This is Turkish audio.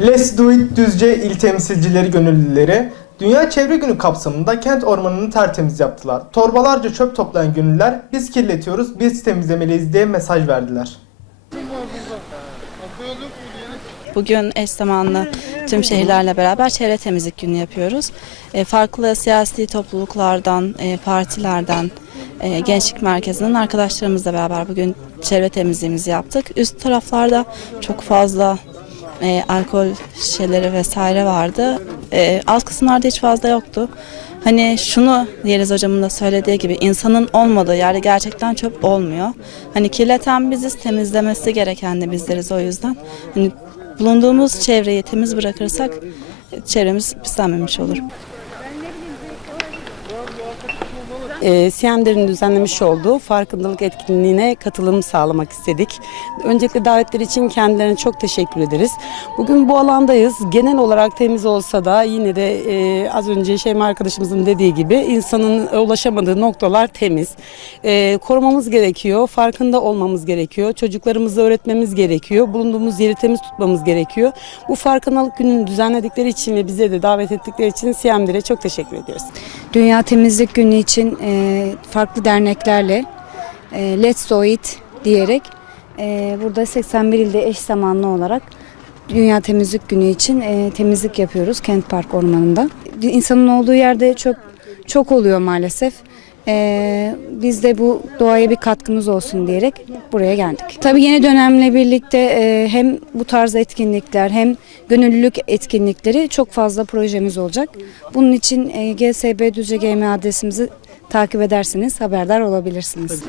Let's Do It Düzce il temsilcileri gönüllüleri Dünya Çevre Günü kapsamında kent ormanını tertemiz yaptılar. Torbalarca çöp toplayan gönüllüler biz kirletiyoruz, biz temizlemeliyiz diye mesaj verdiler. Bugün eş zamanlı tüm şehirlerle beraber çevre temizlik günü yapıyoruz. E, farklı siyasi topluluklardan, e, partilerden, e, gençlik merkezinden arkadaşlarımızla beraber bugün çevre temizliğimizi yaptık. Üst taraflarda çok fazla e, alkol şişeleri vesaire vardı. E, alt kısımlarda hiç fazla yoktu. Hani şunu Yeliz hocamın da söylediği gibi insanın olmadığı yerde gerçekten çöp olmuyor. Hani kirleten biziz, temizlemesi gereken de bizleriz o yüzden. Hani bulunduğumuz çevreyi temiz bırakırsak çevremiz pislenmemiş olur. E, Siyender'in düzenlemiş olduğu farkındalık etkinliğine katılım sağlamak istedik. Öncelikle davetleri için kendilerine çok teşekkür ederiz. Bugün bu alandayız. Genel olarak temiz olsa da yine de e, az önce Şeyma arkadaşımızın dediği gibi insanın ulaşamadığı noktalar temiz. E, korumamız gerekiyor, farkında olmamız gerekiyor, çocuklarımıza öğretmemiz gerekiyor, bulunduğumuz yeri temiz tutmamız gerekiyor. Bu farkındalık gününü düzenledikleri için ve bize de davet ettikleri için Siyemder'e çok teşekkür ediyoruz. Dünya Temizlik Günü için e, farklı derneklerle e, Let's Do It diyerek e, burada 81 ilde eş zamanlı olarak Dünya Temizlik Günü için e, temizlik yapıyoruz Kent Park Ormanı'nda. İnsanın olduğu yerde çok çok oluyor maalesef. E, biz de bu doğaya bir katkımız olsun diyerek buraya geldik. Tabii yeni dönemle birlikte e, hem bu tarz etkinlikler hem gönüllülük etkinlikleri çok fazla projemiz olacak. Bunun için e, GSB Düzce GM adresimizi takip ederseniz haberdar olabilirsiniz.